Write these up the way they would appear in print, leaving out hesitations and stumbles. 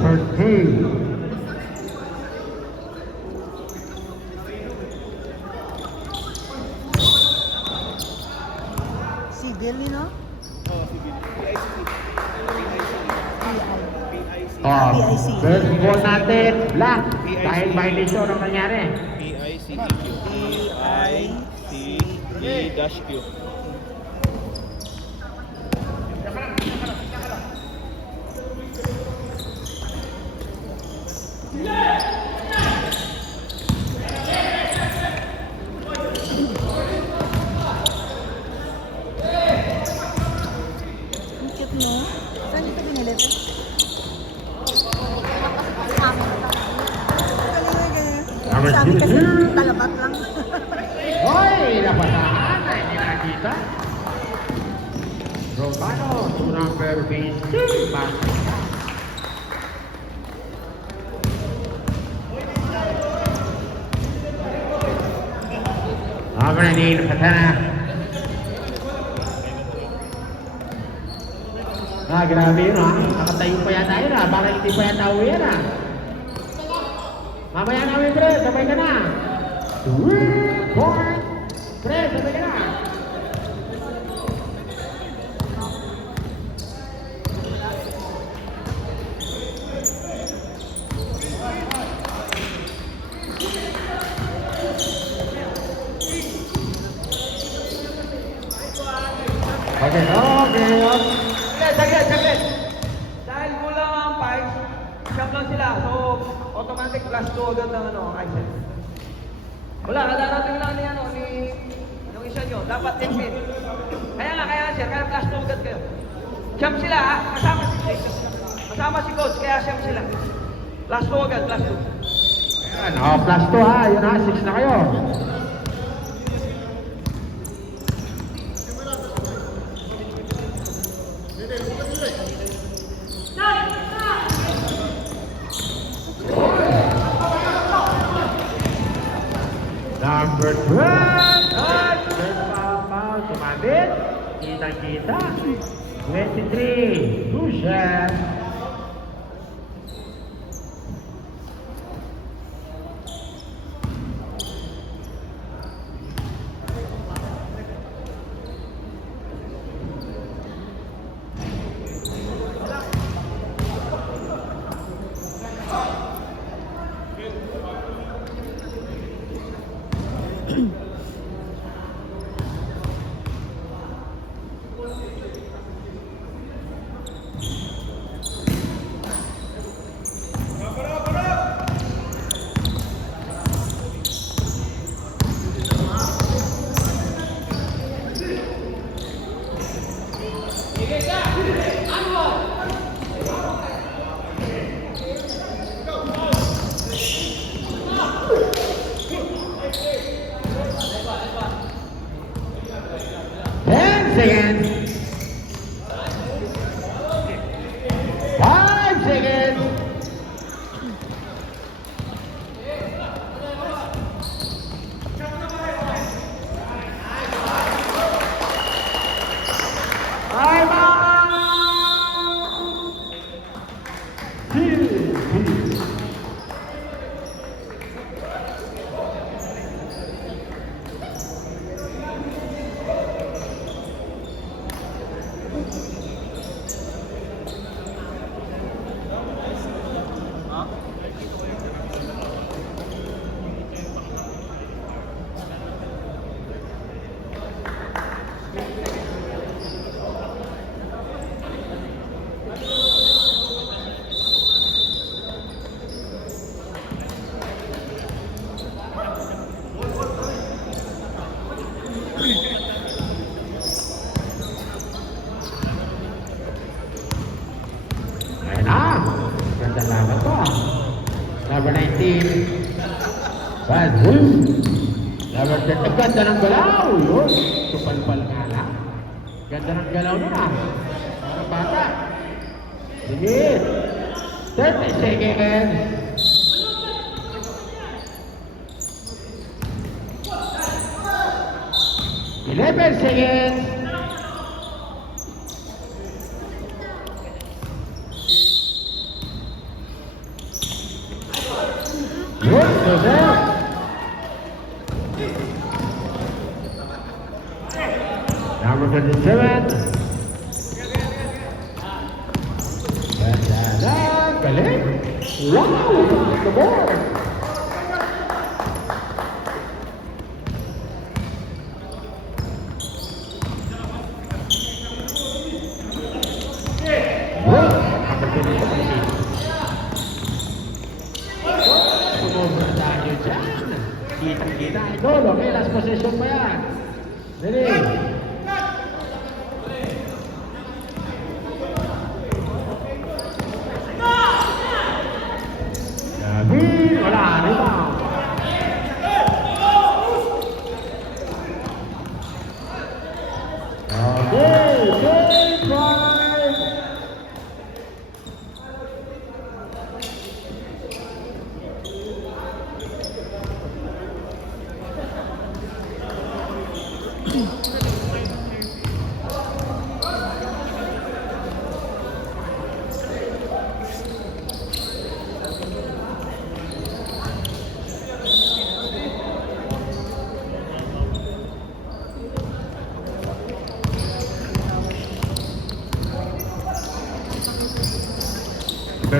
first game. Si Billy, no? Oh, PIC. first goal natin, black. Dahil violation ang nangyari. PICE-Q. Ang cute, no? Saan ito binili ito? Number Sabi kasi, 2. talabat lang. Hoy, napasahan na hindi nakita. Romano to number 20. Number 9, Patana. Grabe yun ha. Nakatayo pa yata yun ha. Baka hindi pa yata uwi yan ha. Mamaya namin, pre. Sabay ka na. 3 point. Pre, sabay ka na. Okay. Saglit. Dahil kulang ang pipes, siyam lang sila. So, automatic plus 2 agad ng item. Wala, kadarating lang ni yung isa nyo. Dapat 10 min. Kaya sir, kaya plus 2 agad kayo. Siyam sila ha, kasama si coach, kaya siyam sila. Plus 2 agad, plus 2. Yan, plus 2 ha. Yun ha, 6 na kayo. Number 12. Foul. Sumabit. Kita. 23. Lucian. Seconds. 5 seconds. Time out. Ayan na. Ganda laban to ah. Number 19. Bad move. Number 10. Ganda ng galaw. Yun. Tupalpal nga lang. Ganda ng galaw nun ah. Parang bata. Sige. 30 seconds. 11 seconds. Joseph. Number 27. Bandana, galing. Wow, the board. Number 26. Sumobra tayo dyan. Kita-kita. Idol, okay, last possession pa yan. Dali. Gabi, wala, rebound. Okay, game 5.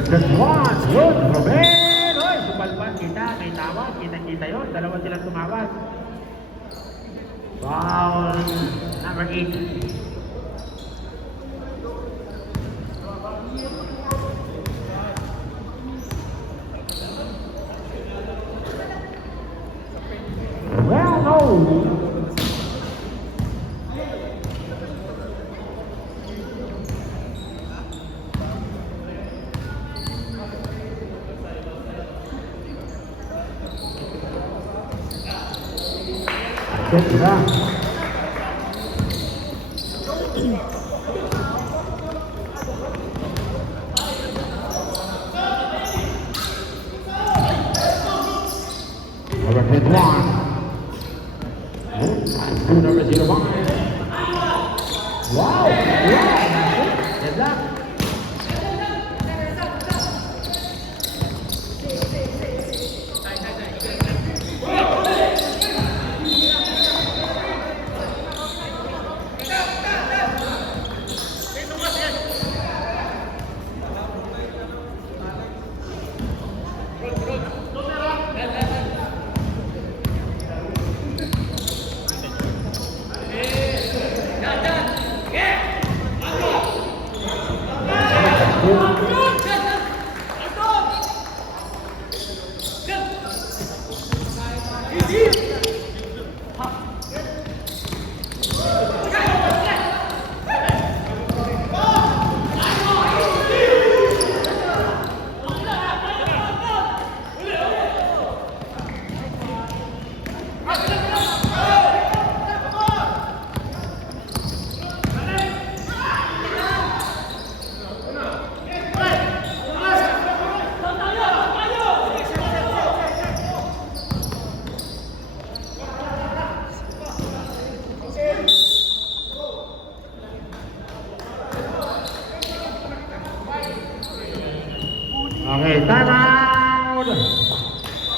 That's one. Yun, Robin. Oy, supalpan kita. May tawag. Kita-kita yun. Dalawa silang tumawag. Foul. Number 8. Well, no. Sira. Number 21. Number 05. Wow! Good luck. Okay, time out!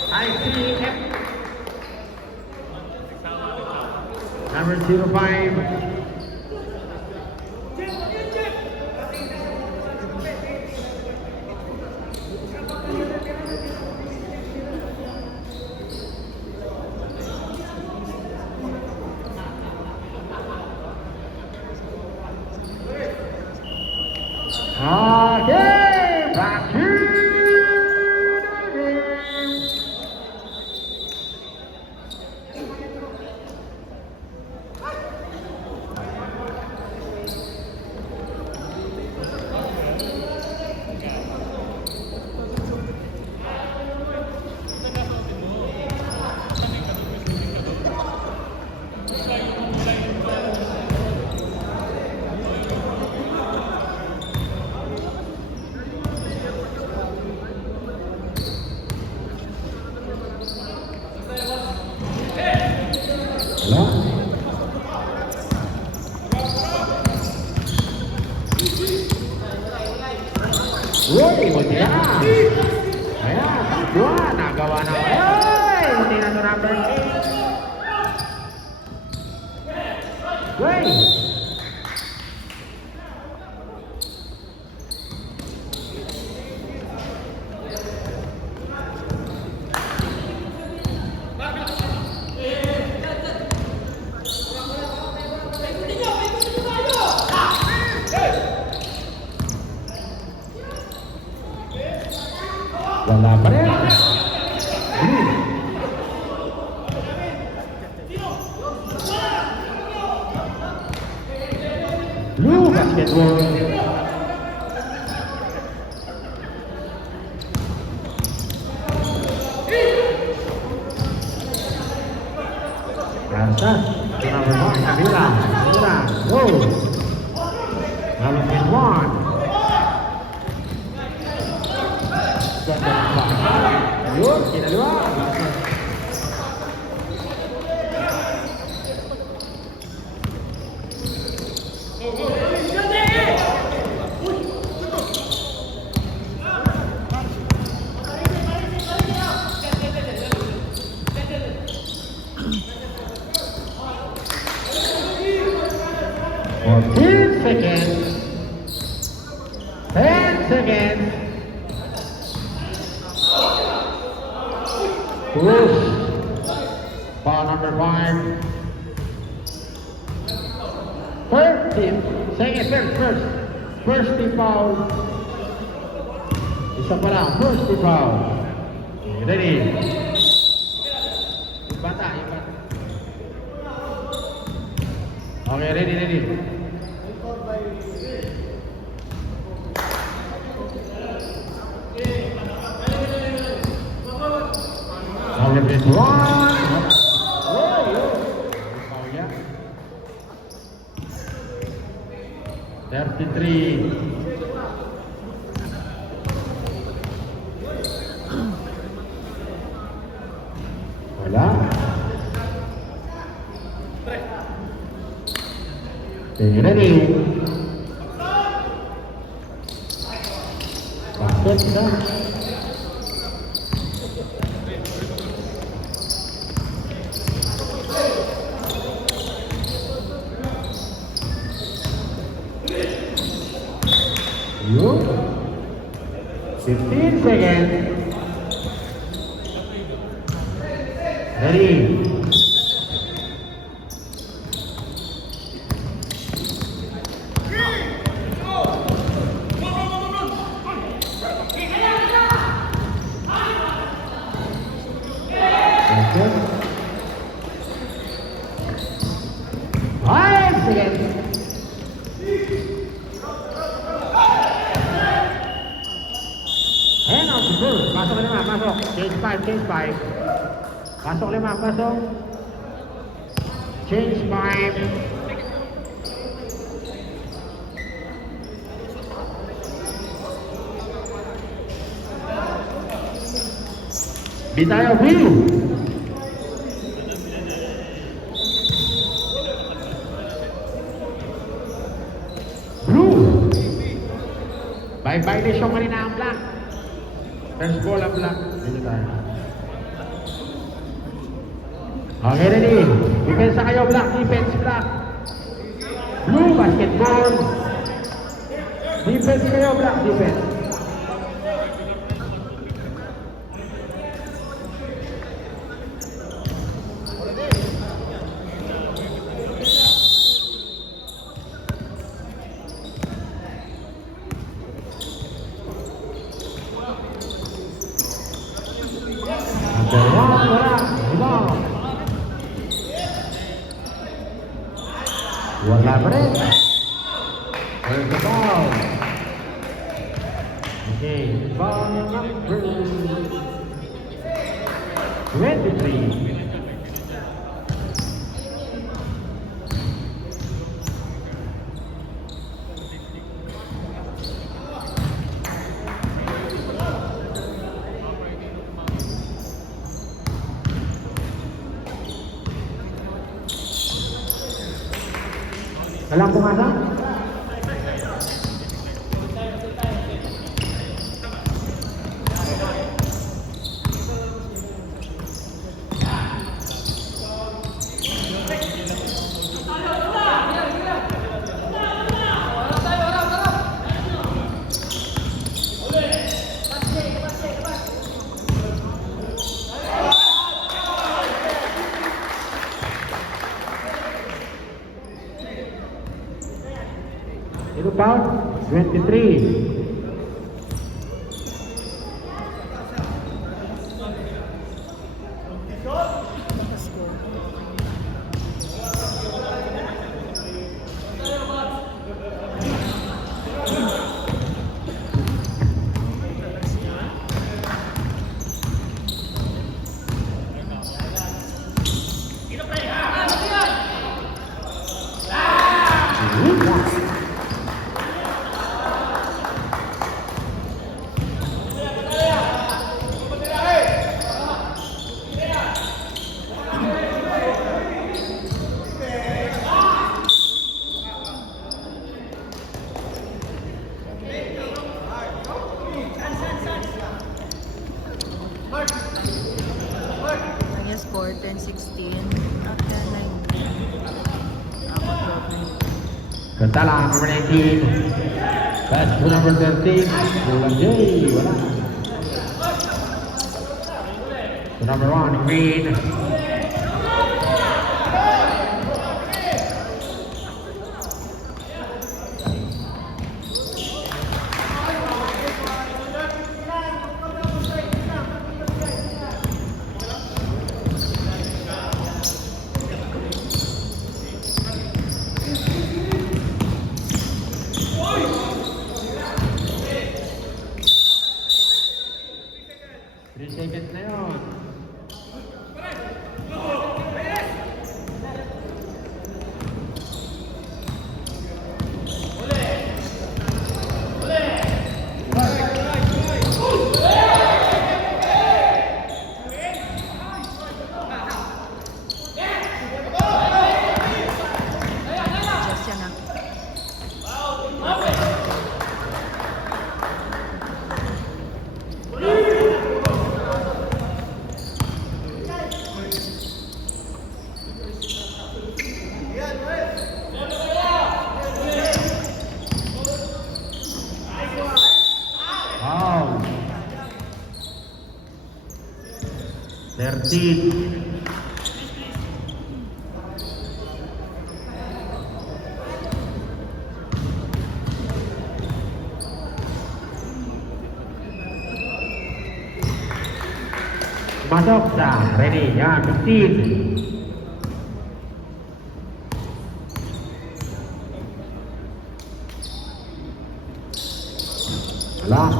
ICF. Number 05. Okay, back to the game. Uy, buti na. Ayan, dua, nagawa na. Ayan. number 8. Great. Wala pa rin. Blue basketball. Kansas, number 1, Kabila. Go. Number 1. Yun, kinaliwa. For 10 seconds. 10 seconds. Push. Foul number 5. First team. First team foul. Isa pa lang. First team foul. Ready. Yung bata. Okay, ready. Number 21. Foul niya. 33. Wala. Okay, ready. Basket na. Yun. 15 seconds. Ready. Okay. 5 seconds. Ayan o, siguro. Pasok 5, pasok. Change 5. Pasok 5, pasok. Change 5. Di tayo, Will. Blue. By violation kanina ang black. First ball ang black. Dito tayo. Okay, ready. Defense kayo, black. Defense, black. Blue, basketball. Defense kayo, black. Defense. Wala pa rin. Where's the ball? Okay, ball number 23. Walang pumasok? Ito foul? 23. Let's go. Naging score 10-16 at 10-19. Ako drop na yun. Ganda lang, number 19. Pass to number 13. Kulang J. Wala. To number 1, Green. Three seconds na yun. Just yan ah. Wow. 13. Masuk dah, ready, ya, 15. Alah.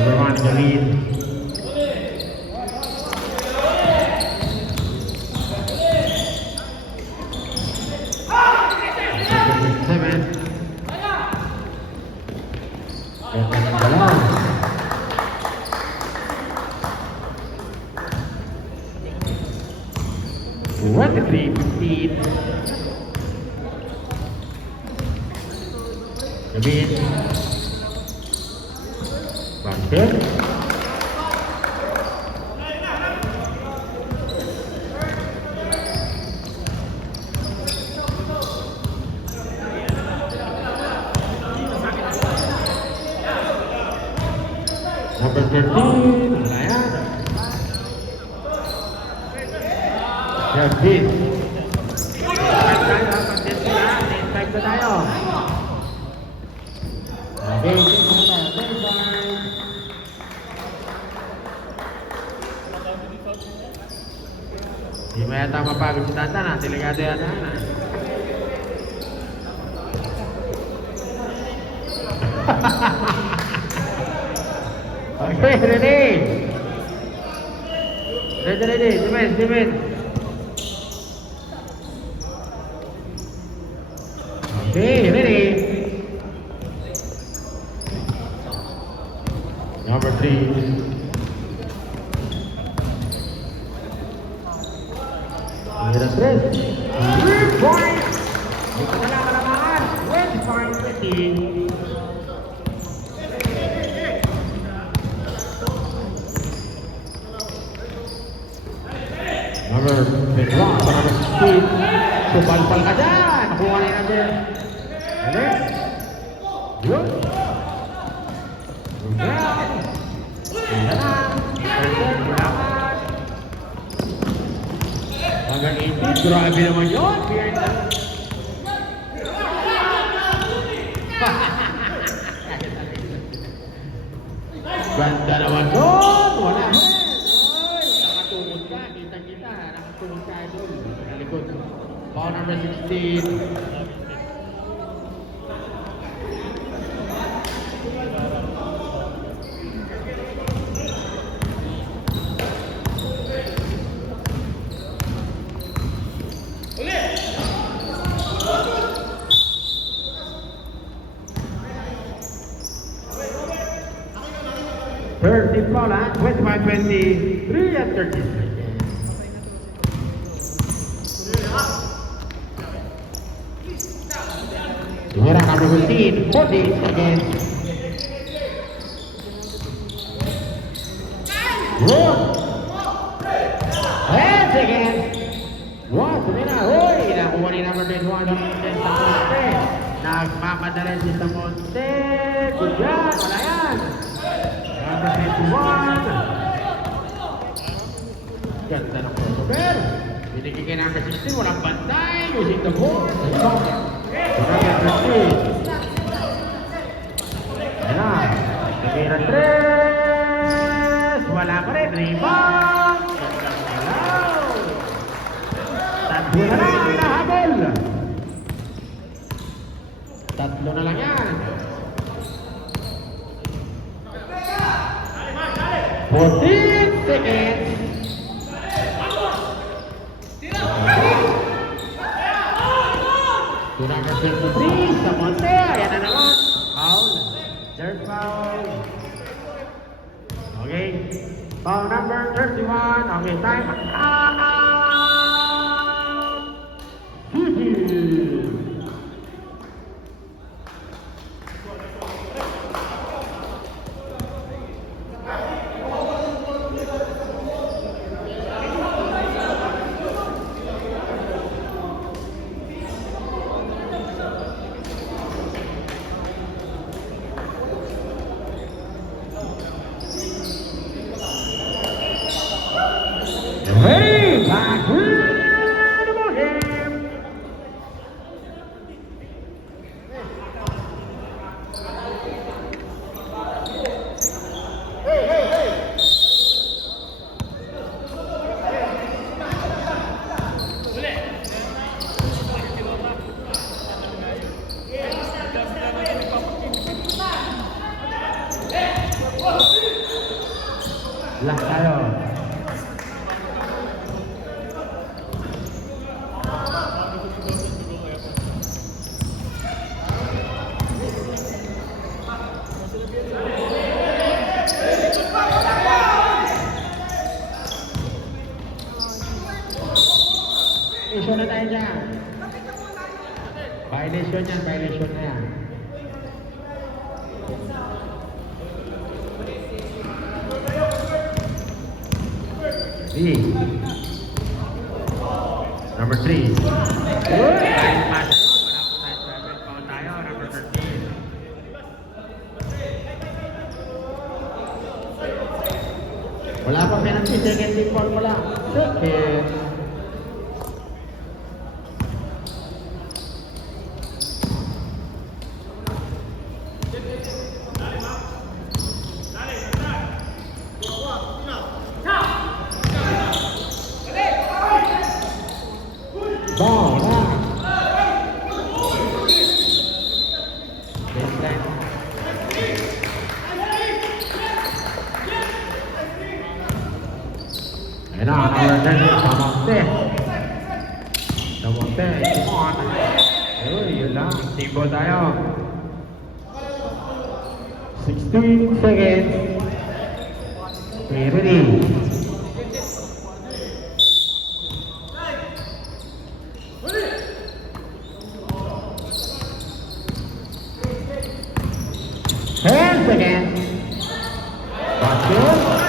Number 1, Jalil. Number 7. What the 3-15. Jalil. Basket. Number 13, Layan. Service. Time na tayo. Okay, di ba yata mapagod si Tata na? Delikado yata na. Okay, ready? Ready, defense. Okay, ready? Number 3. Number 3. 3 points. Dito na lang kalamaan. 25-20. Number 21, number 16. Supalpal ka dyan. Nakuha na yung number. Galing. Yun. Yan. Yan na. Kailangan. Number 18, grabe naman yun. Behind the... Ganda naman doon. Wala. Oy, nakatungkod ka. Kita-kita. Nakatungkod ka doon. Nalikod. Foul number 16. Third team foul, 25-23 and 30 seconds. Tumira number 15, 40 seconds. Good. 10 seconds. Wow, tumira. Uy, nakuha ni number 21 ng Samonte. Nagmamadala si Samonte. Good job, wala yan. Number 21. Ganda ng crossover. Binigay kay number 16. Walang bantay. Using the board. Number 13. Ayan na. Bigay ng 3. Wala pa rin. Rebound. Wow. Tatlo na lang ang nahabol. Tatlo na lang yan. 14 seconds. To number 23, Samonte. Ayan na naman. Foul. Third foul. Okay. Foul number 31. Okay, time. Hey, back in the ball game. Lah tayo. Violation na tayo dyan. Violation yan, violation na yan. Number 3. Good. Nice pass. Wala po tayo. Foul tayo. Number 13. Wala pa penalty. Second team foul pala. Second. Bola. Baseline. Ayan na, nawalan din Samonte. Samonte, come on. Ayun, yun lang. Team ball tayo. 16 seconds. Okay, ready. Hands again. Basket.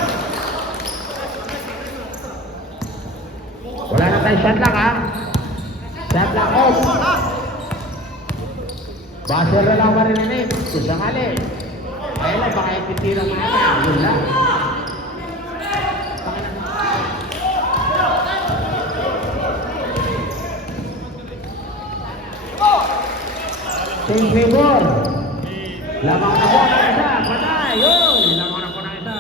sira lang marinig. Kung sakali. Kaya lang, baka ititira nga na. Yun lang. Team favor. Lamang na po ng isa. Patay. Yun. Lamang na po ng isa.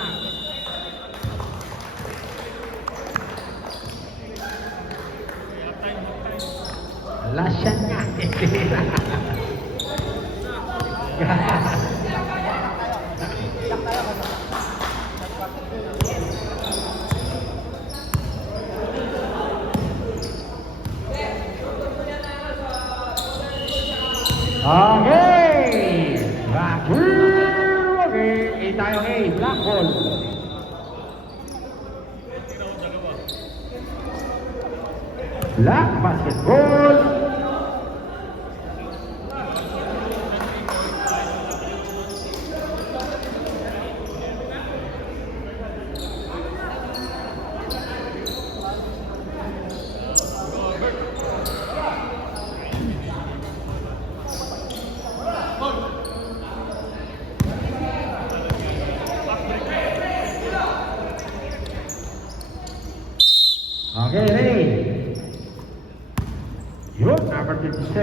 Last shot nga. Okay. Back. Okay. Tayo black ball. Black basketball. Okay, ready? Yun, number 57.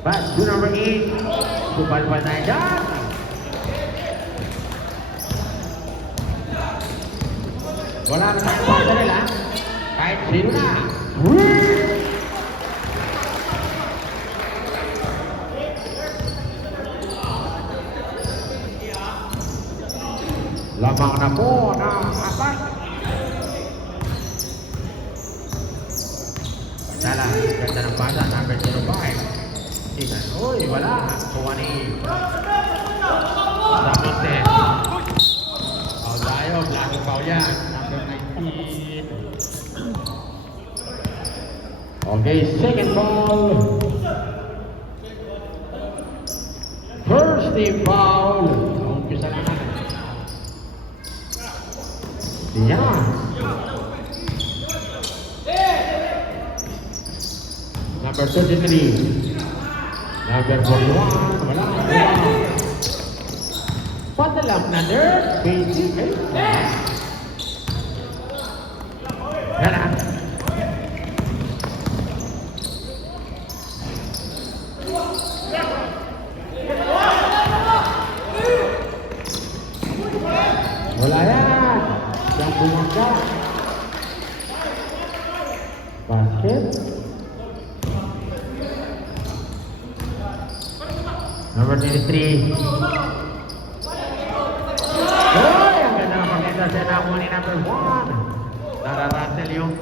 Pass to number 8. Supal pa tayo dyan. Wala na tayong pasa nila. Kahit sino na. Lamang na po ng apat. Sala, ganda ng bata, number 05. Tingnan, uy, wala. Kuha ni Samonte. Foul tayo, blanco foul yan. Number 19. Okay, second foul. First team foul. Umpisa na natin. Yan. Number 33. Number 41. Wala. Padalang na nerd. Basic. Yan na. Wala yan. Siyang bumangga. Basket. Number 23. Hoy! Ang ganda ng pakita sa nakuha ni number 1. Nararasel yung...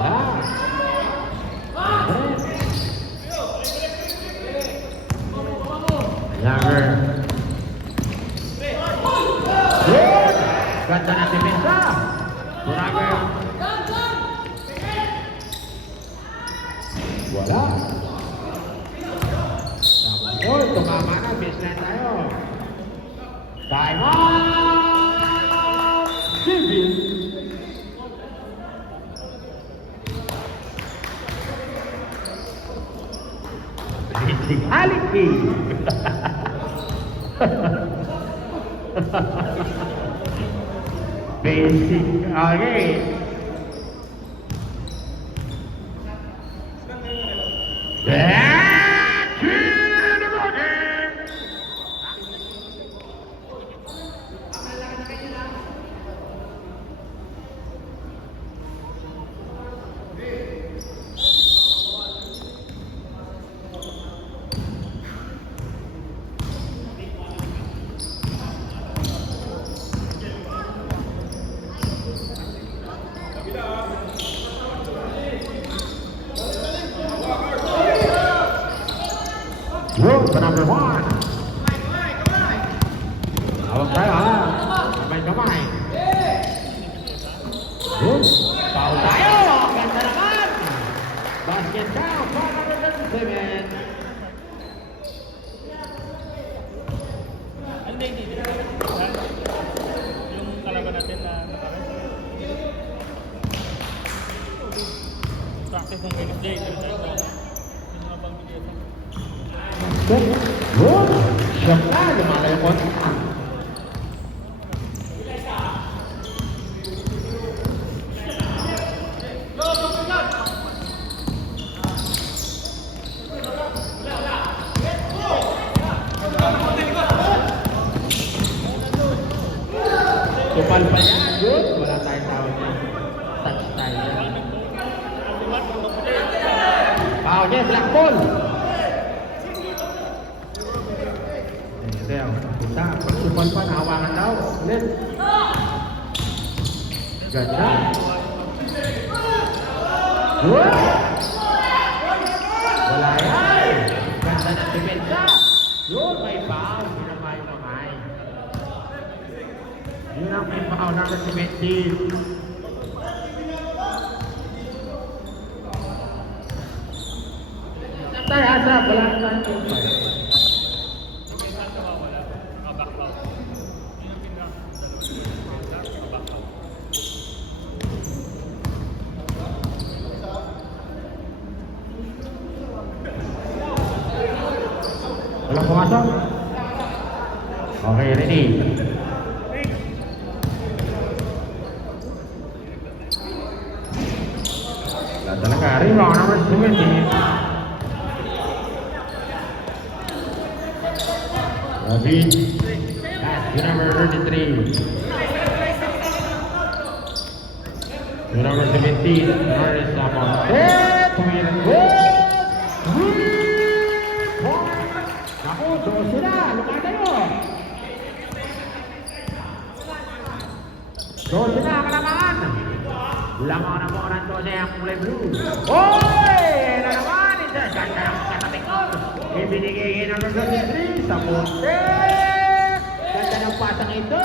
Wala. Number... Good! Ganda ng depensa. Number... Wala. Oh, tumama na. Baseline tayo. Time out! Civil. Physicality. Basic. Okay. Back to the booking. Good for number 1. Hawak tayo ha. Kamay-kamay. Good. Foul tayo. Ganda naman. Basket down. 537. Hindi. Yung kalaban natin na nakaraan. Practice ng Wednesday. Basket. Yun. Shot na. Lumalayo ko. Tupal pa yan. Yun. Wala tayong tawag niya. Touch tayo. Foul niya. Black ball. Ito yan. Punta. Pag tupal pa, nahawakan daw. Ulit. Ganda. Yun. Wala yan. Ganda ng depensa. Yun. May foul. Pinamay mamay. Yun ang may foul ng 17. Tayo asap, wala na tayong 5. Walang pumasok? Okay, ready. Wala talaga. Rebound number 17. David. Pass to number 33. To number 17. Norris Samonte. Tumira ko. Naku, 12 na. Lupa tayo. 12 na, kalamangan. Lamang na po ng 12 ang kulay blue. Oy! Na naman. Isa. Ganda ng katating ko. Ibinigay kay number 23 sa Monte. Ganda ng patang ito.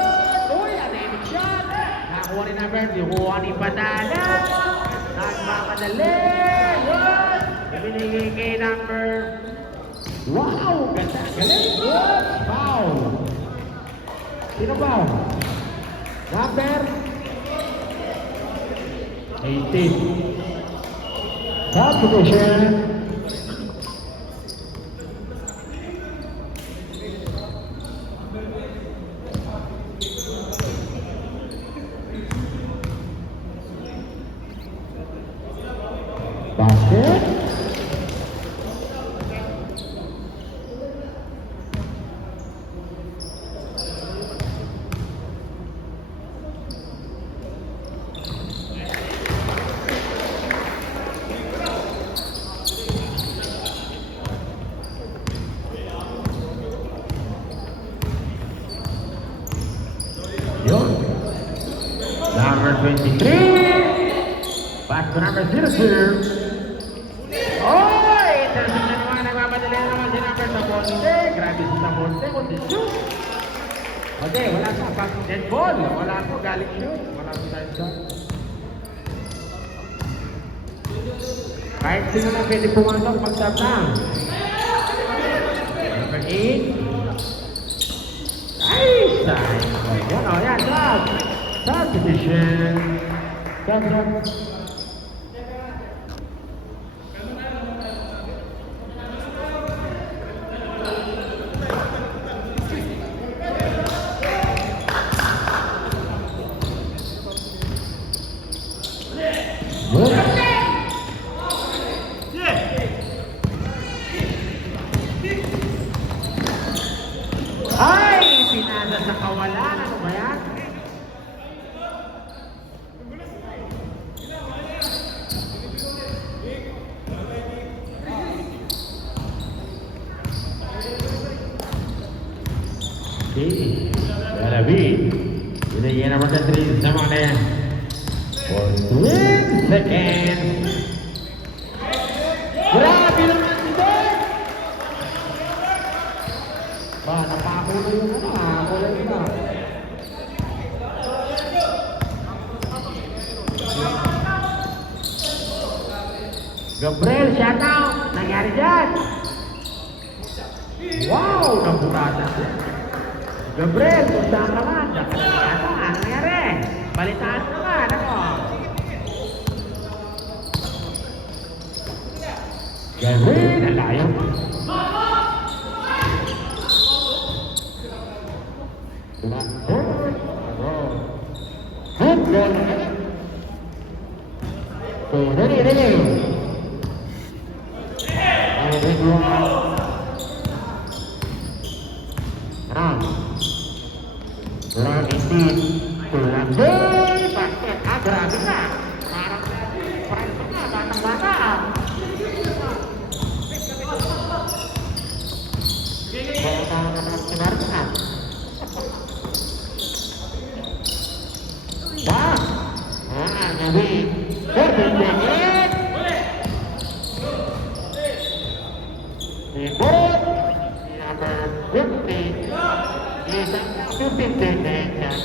Uy, anemic shot. Nakuha ni number, nakuha ni Padala. Nagmamadali. Yun. Ibinigay kay number. Wow! Ganda. Galing. Yun. Foul. Sino ba? Number 18. Substitution. Basket. Yun. Number 23. Back to number 02. Oy! Intercept na naman. Nagmamadali na naman si number Samonte. Grabe si Samonte. Kondisyon. Okay, wala sa basket ball. Wala sa galing shoot. Wala sa time shot. Kahit sino na pwede pumasok, mag-tap na. Number 8. Nice! Nice! Yan o, yan. Stop! Substitution. Stop, stop. Ay! Pinasa sa kawalan. Ano ba yan? Okay. David. Binigyan naman sa 3 sa mga na yan. For 3 seconds. Grabe naman si Dave! Ba, napakulo yung ano ha. Kulay na. Gabriel, shout out! Nangyari dyan! Wow! Nabutata siya. Gabriel, kung saan ka man? Diyan ka na yata. Ano nangyari? Balitaan mo naman. Ano? Gabriel, nalayo. Good goal. So, ready. Kurang isi, kurang basket agak bisa. Sekarang tengah datang. Sebenarnya. Dah, jadi berbentuk. Ribut, number 50 is a stupid danger.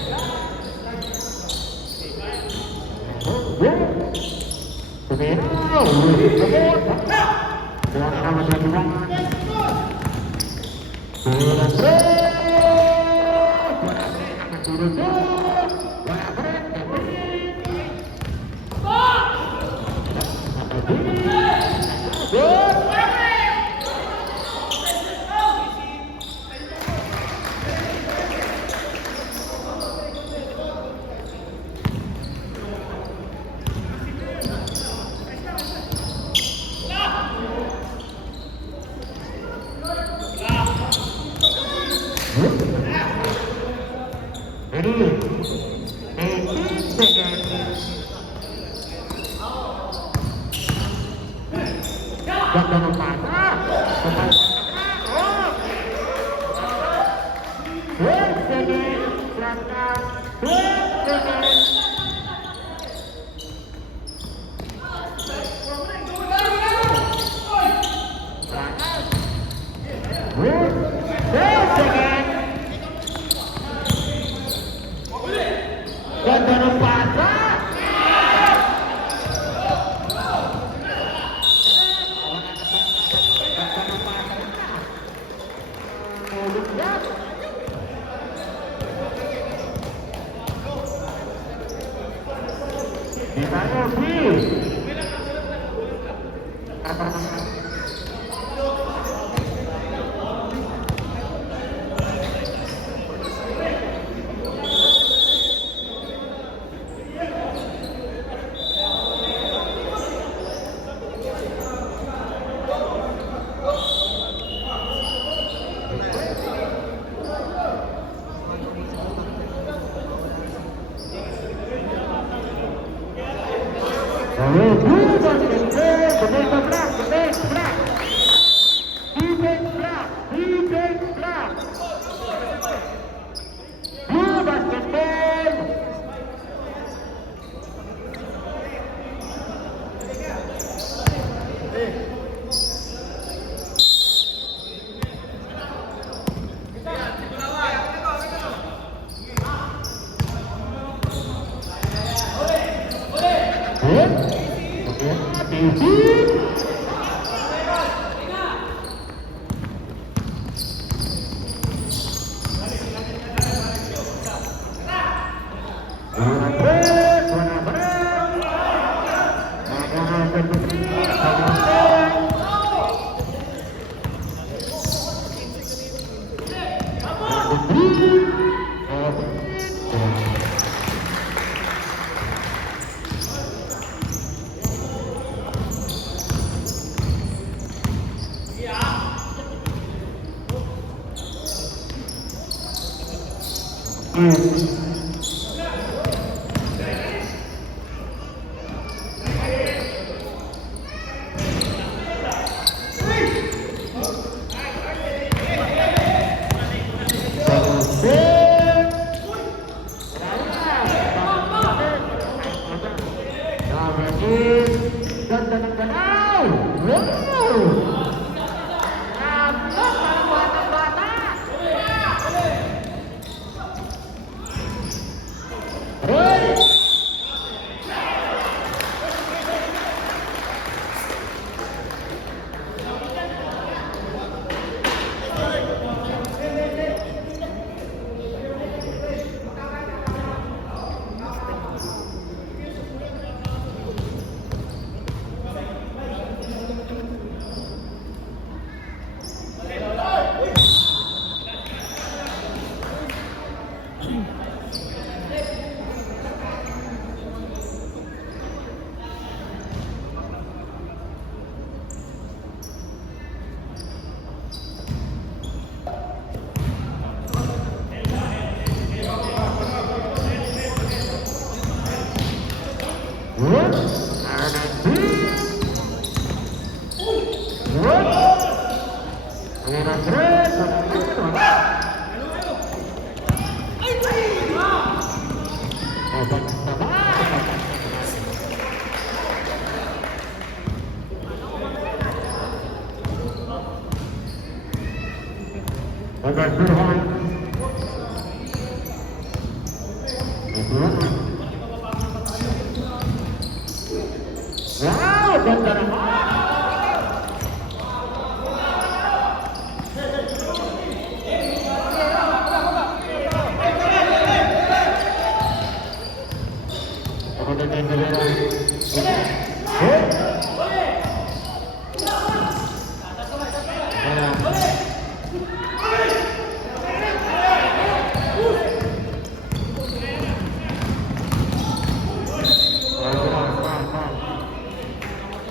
Wow, ganda naman!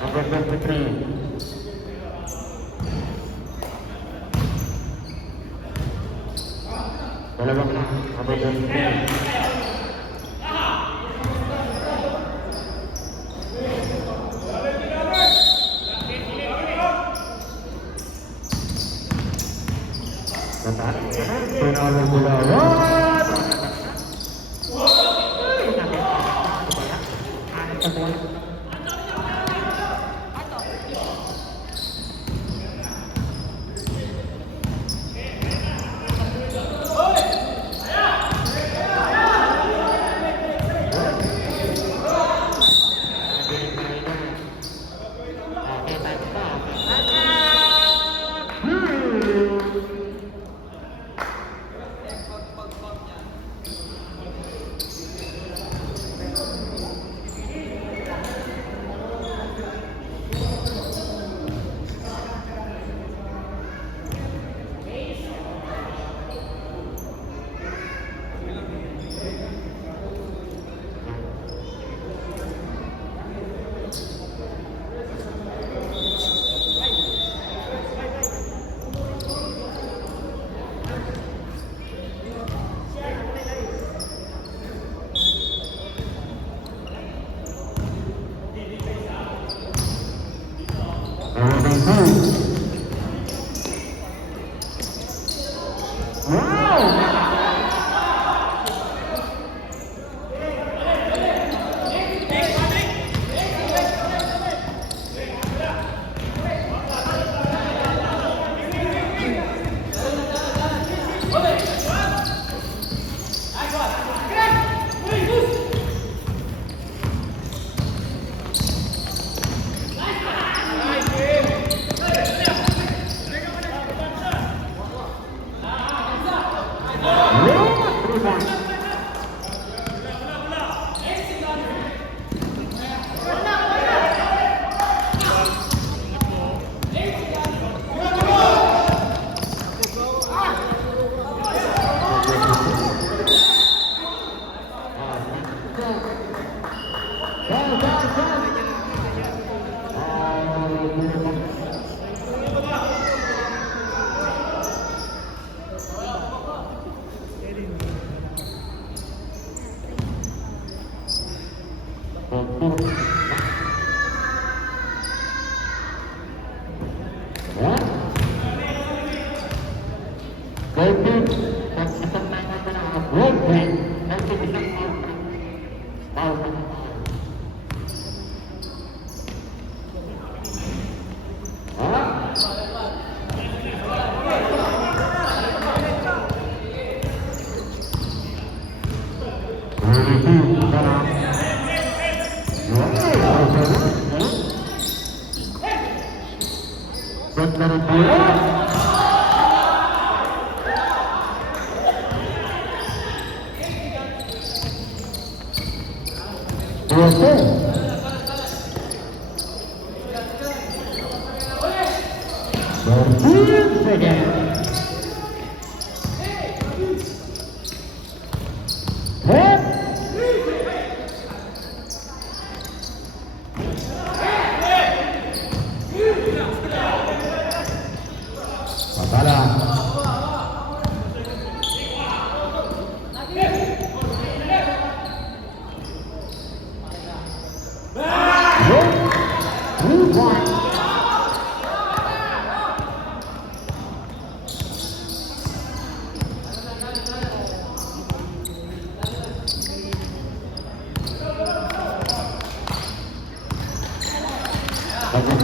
Number 23. Dalawang na, number 23. Penalti Bulawan.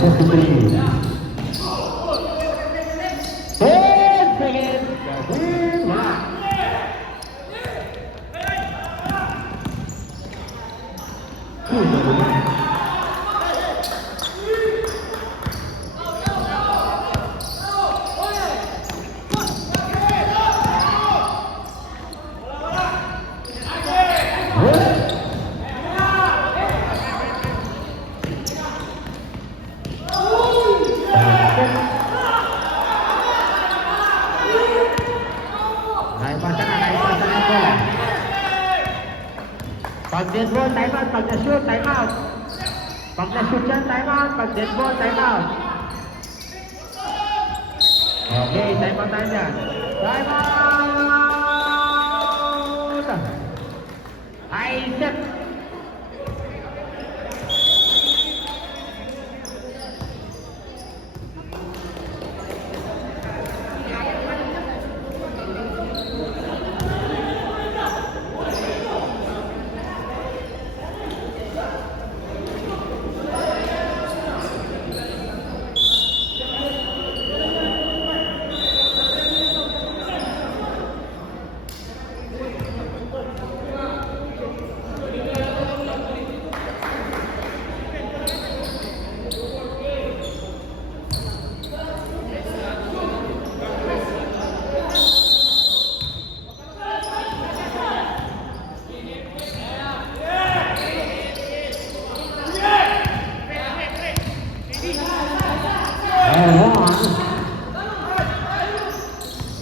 53. 10 seconds. Gawin. Wala. Naipasa na yung bola. Pag dead ball, time out. Pag na-shoot, time out. Pag na-shoot yan, time out. Pag dead ball, time out. Okay, time out tayo dyan. Time out! Ay, set!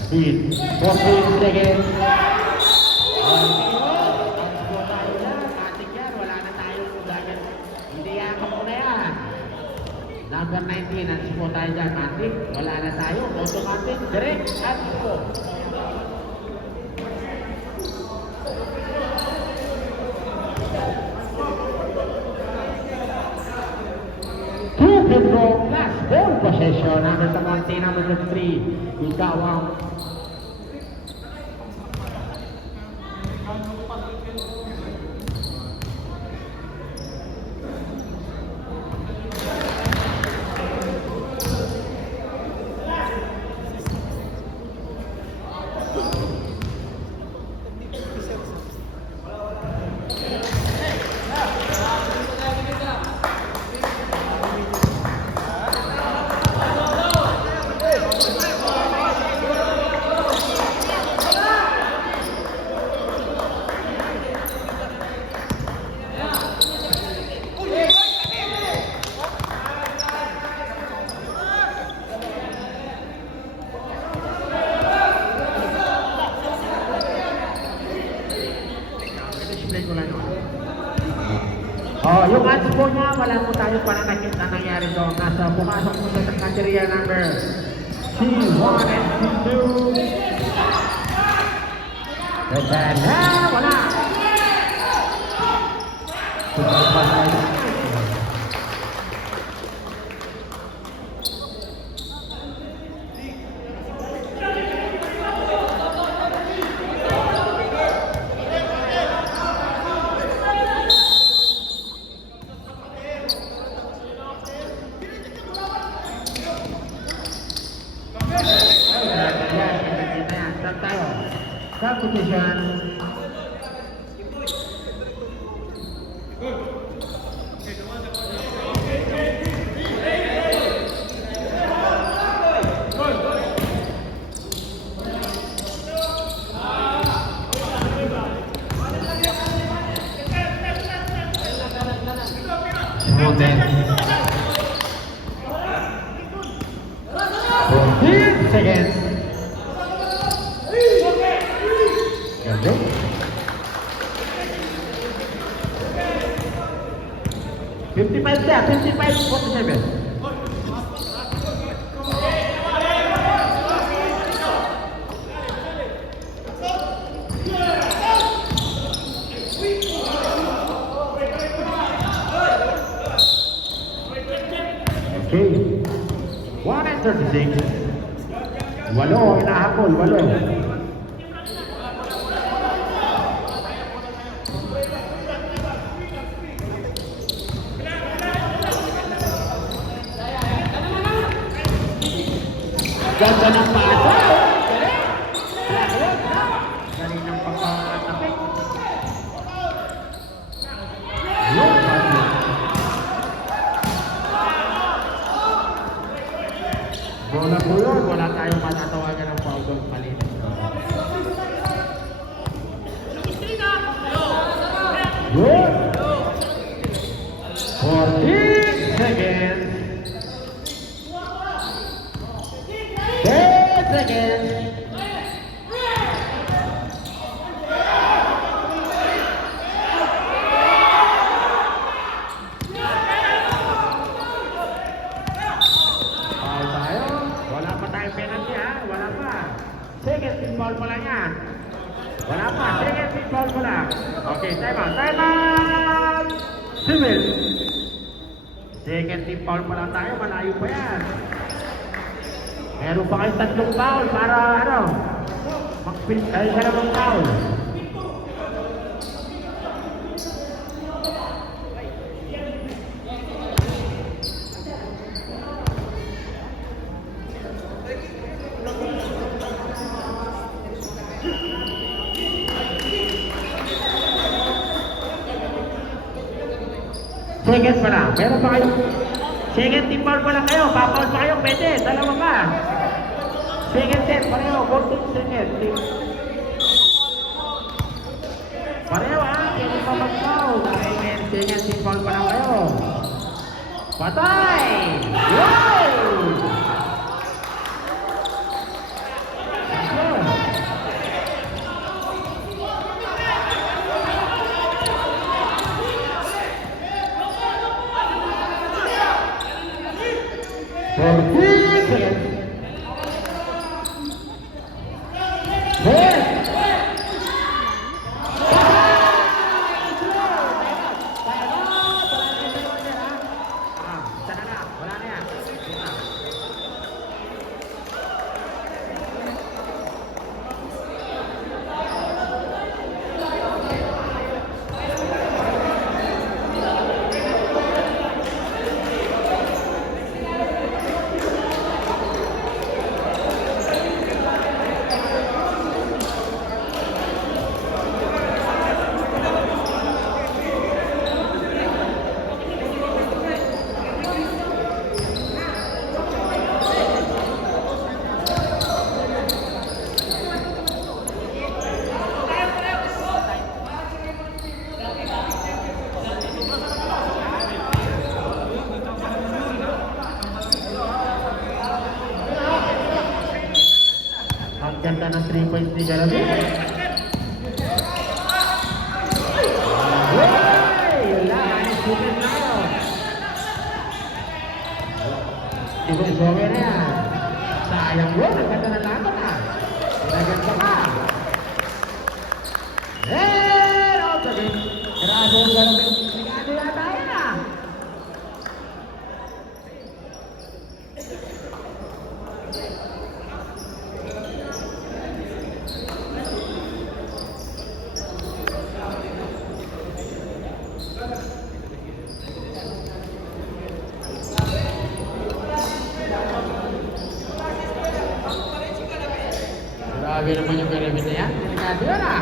Speed. 14 seconds. Wala na tayong udagan. Hindi yakap mo na yan. Number 19, ang spo tayo dyan. Matic, wala na tayo. Automatic, direct, at spo. Two control last ball possession. Number 17, number 3. Ikaw ang yung ads po niya, wala po tayo pananakit na nangyari doon. Nasa pumasok po sa category number C1 and C2. And wala. Substitution. Mountain. 14 seconds. Ganda. 55 siya, 55-47. Okay. 136. Walo, inahabol, walo. Ganda ng pasa. Galing ng pagkakatapik. Yun, pasa. Bola po yun. Wala tayong matatawagan ng foul goal malinis. Yun. 14 seconds. 10 seconds. Foul tayo. Wala pa tayong penalty ha. Wala pa. Second team foul pa lang yan. Wala pa. Second team foul pa lang. Okay, time out. Time out! Civil. Second team foul pa lang tayo. Malayo pa yan. Meron pa kayong tatlong foul para ano? Mag-split kayo sa namang foul. Second pa lang. Meron pa kayo. Second team foul pa lang kayo. Pa-foul pa kayo. Pwede. Dalawa pa. Second set. Pareho. 14 seconds. Pareho ha. Pwede pa mag-foul. Dahil second team foul pa lang kayo. Patay! Wow! Ang ganda ng 3 points ni Garabi. Yun lang. Shooting na yun. Ibu-ibuwi na yan. Sayang yun. Ang ganda ng laban ah. Naganda ka. Out again. Grabe yung Garabi. Sigado yata yan ah. Grabe naman yung Garabi na yan. Sigado yun ah.